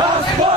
Let's!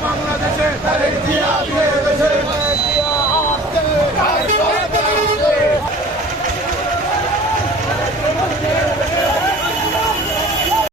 Bangla